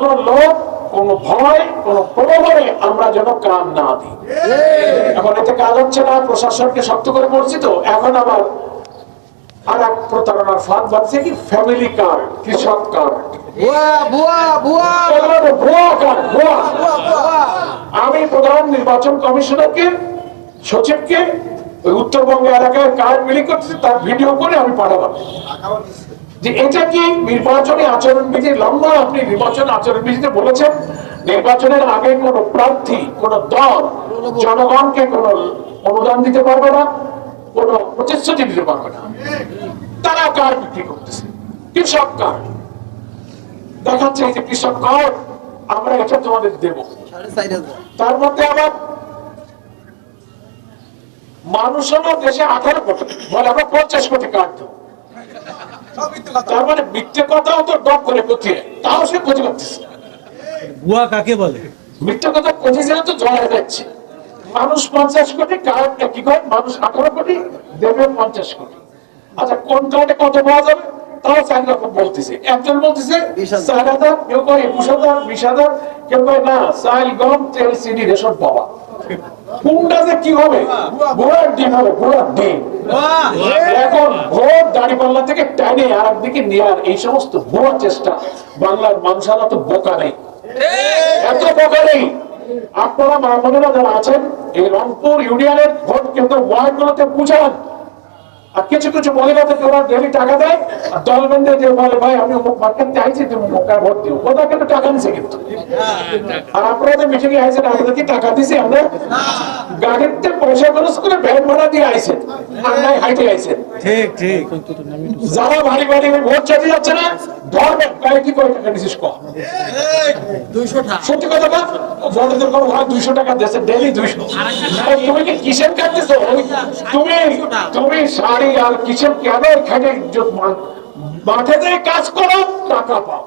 কোন লোক, কোন ভয়, কোন প্রলোভনে আমরা যেন কান না দিই। এখন এতে কাজ হচ্ছে না, প্রশাসনকে শক্ত করে বলছি তো। এখন আবার আর এক প্রতারণার ফাঁদ বাঁধছে কি, ফ্যামিলি কার্ড, কৃষক কার্ড, আমি প্রধান নির্বাচন কমিশনারকে, সচিবকে ওই উত্তরবঙ্গ এলাকায় কার্ড বিলি করতেছে, তার ভিডিও করে আমি পাঠালাম যে এটা কি নির্বাচনী আচরণবিধি লঙ্ঘন। আপনি নির্বাচন আচরণবিধিতে বলেছেন নির্বাচনের আগে কোন প্রার্থী, কোন দল জনগণকে কোন অনুদান দিতে পারবে না, কোন প্রতিশ্রুতি দিতে পারবে না। তারা কার্ড বিক্রি করতেছে, কৃষক কার্ড দেখাচ্ছে এই যে কৃষক কার্ড, আমরা এটা তোমাদের দেব। তার মধ্যে আবার মানুষ হলো দেশে 18 কোটি, বলে আমরা 50 কোটি কার্ড দেবো। তার মানে মিথ্যে কথাও তো ডক করে পচিয়ে, তাও সে পচে করতেছে। বুয়া কাকে বলে? মিথ্যে কথা পচিয়ে তো জড়ায় যাচ্ছে। মানুষ 50 কোটি, কার্ড কি করে মানুষ 18 কোটি দেবে 50 কোটি। আচ্ছা কোন কার্ডে কত পাওয়া যাবে তাও 4 রকম বলতেছে। একজন বলতেছে 4,000, কেউ কয় 21,000, 20,000, কেউ কয় না চাল, গম, তেল, চিনি, রেশন পাওয়া। কোনটা যে কি হবে, ঘোড়ার ডিম হবে, ঘোড়ার ডিম। এখন ভোট দাঁড়িপাল্লা থেকে টাইনে আর একদিকে নেওয়ার এই সমস্ত ভুয়া চেষ্টা, বাংলার মানুষেরা তো বোকা নেই, এত বোকা নেই। আপনারা মা বোনেরা যারা আছেন এই রংপুর ইউনিয়নের ভোট কেন্দ্র ওয়ার্ড গুলোতে বুঝান। আর কিছু কিছু মহিলাদেরকে ওরা ডেলি টাকা দেয়, আর দল বেঁধে দিয়ে বলে ভাই আমি অমুক মার্কেটে আইছি, তুমি মক্কা ভোট দিও। ওরা কিন্তু টাকা নিছে কিন্তু। আর আপনাদের মিটিং এ আইছেন, আমাদের কি টাকা দিছি আমরা? গাড়িতে পয়সা খরচ করে ভ্যান ভাড়া দিয়ে আইছেন, আর নাই হাইটে আইছেন। ঠিক ঠিক। যারা ভারী ভারী ভোট চাইতে যাচ্ছে না, ধর্মে গাড়ি কি করে টাকা নিছিস কম 200 টাকা। সত্যি কথা না, ভোটের কোনো ভাই 200 টাকা দিয়েছে, ডেলি 200। তুমি কি কিসের কাটতেছো? তুমি শাড়ি আর কিসের কেন এখানে মাঠে কাজ করো, টাকা পাও।